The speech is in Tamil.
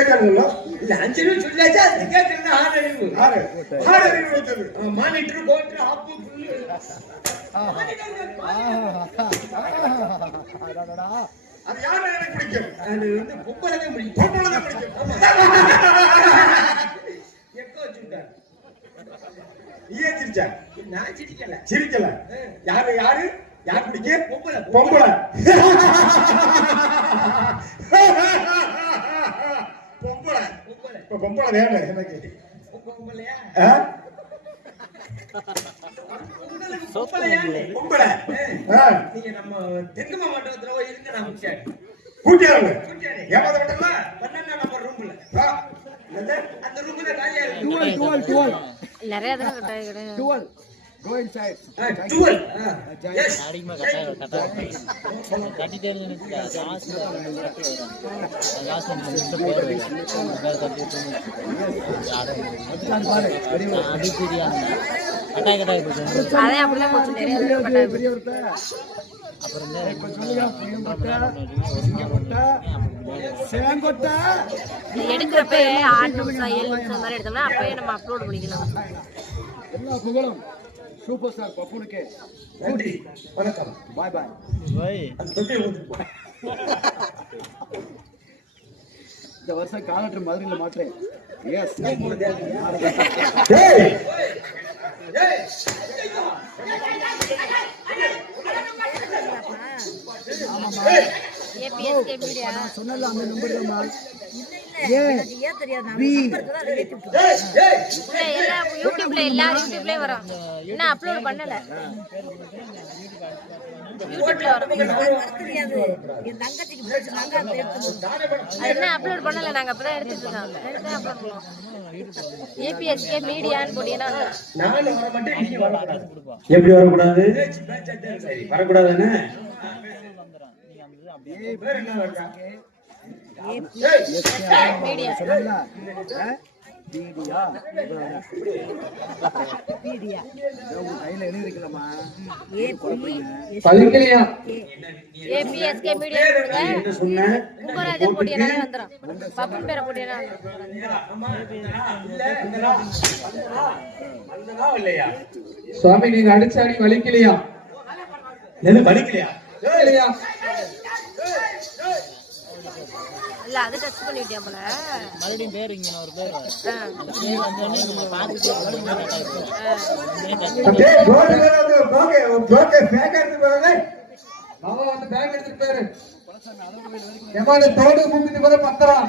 இல்ல 5 நிமிஷம் சொல்லியாச்சா அது கேட்கறது ஆறறிவு வச்சது மானிட்டர் கோட்டர் ஆப்பு புல்லு அது யாரை எனக்கு பிடிக்கும் அது வந்து பொம்பளை பிடிக்கும் எக்கோ வச்சுட்டார் நீயே சிரிச்சா நான் சிரிக்கல யாரு யார் பிடிக்கும் பொம்பளை பொம்பளை வேணும் எனக்கு பொம்பளை நீங்க நம்ம தெங்குமா மண்டபத்துல இருங்க நான் கூட்டியாருங்க ஏமாத மண்டபமா 12 நம்பர் ரூம்ல அந்த ரூம்ல காலியா இருக்கு நிறைய தடவை கட்டாய Go inside. Yes. எடுக்கிறப்ப 6 நிமிஷம் 7 நிமிஷம் மாதிரி எடுத்தோம்னா அப்பயே நம்ம அப்லோட் பண்ணிக்கலாம். எல்லா புகழும் சூப்பர் ஸ்டார் பப்புனுக்கு நன்றி வணக்கம் பாய் பாய் இந்த வருஷம் காலற்று மதுரையில் மாற்றேன் எஸ் சொன்னல அந்த நம்பர் தான் யூடியூப்ல எல்லா யூடியூப்லயும் வரும். என்ன அப்லோட் பண்ணல அப்லோட் பண்ணல நாங்க அப்பதான் எடுத்துட்டு இருக்கோம். ஏபிஎஸ்கே மீடியான்னு போட்டீங்கன்னா எப்படி வரக்கூடாது வரக்கூடாதுன்னு சுவாமி நீங்க அடிச்சாடி வலிக்கலையா வலிக்கலையா இல்ல அது டச் பண்ணிட்டேன் போல மறுபடியும் பேர் இங்க ஒரு பேர் தோடு முங்கிட்டு பத்திரம்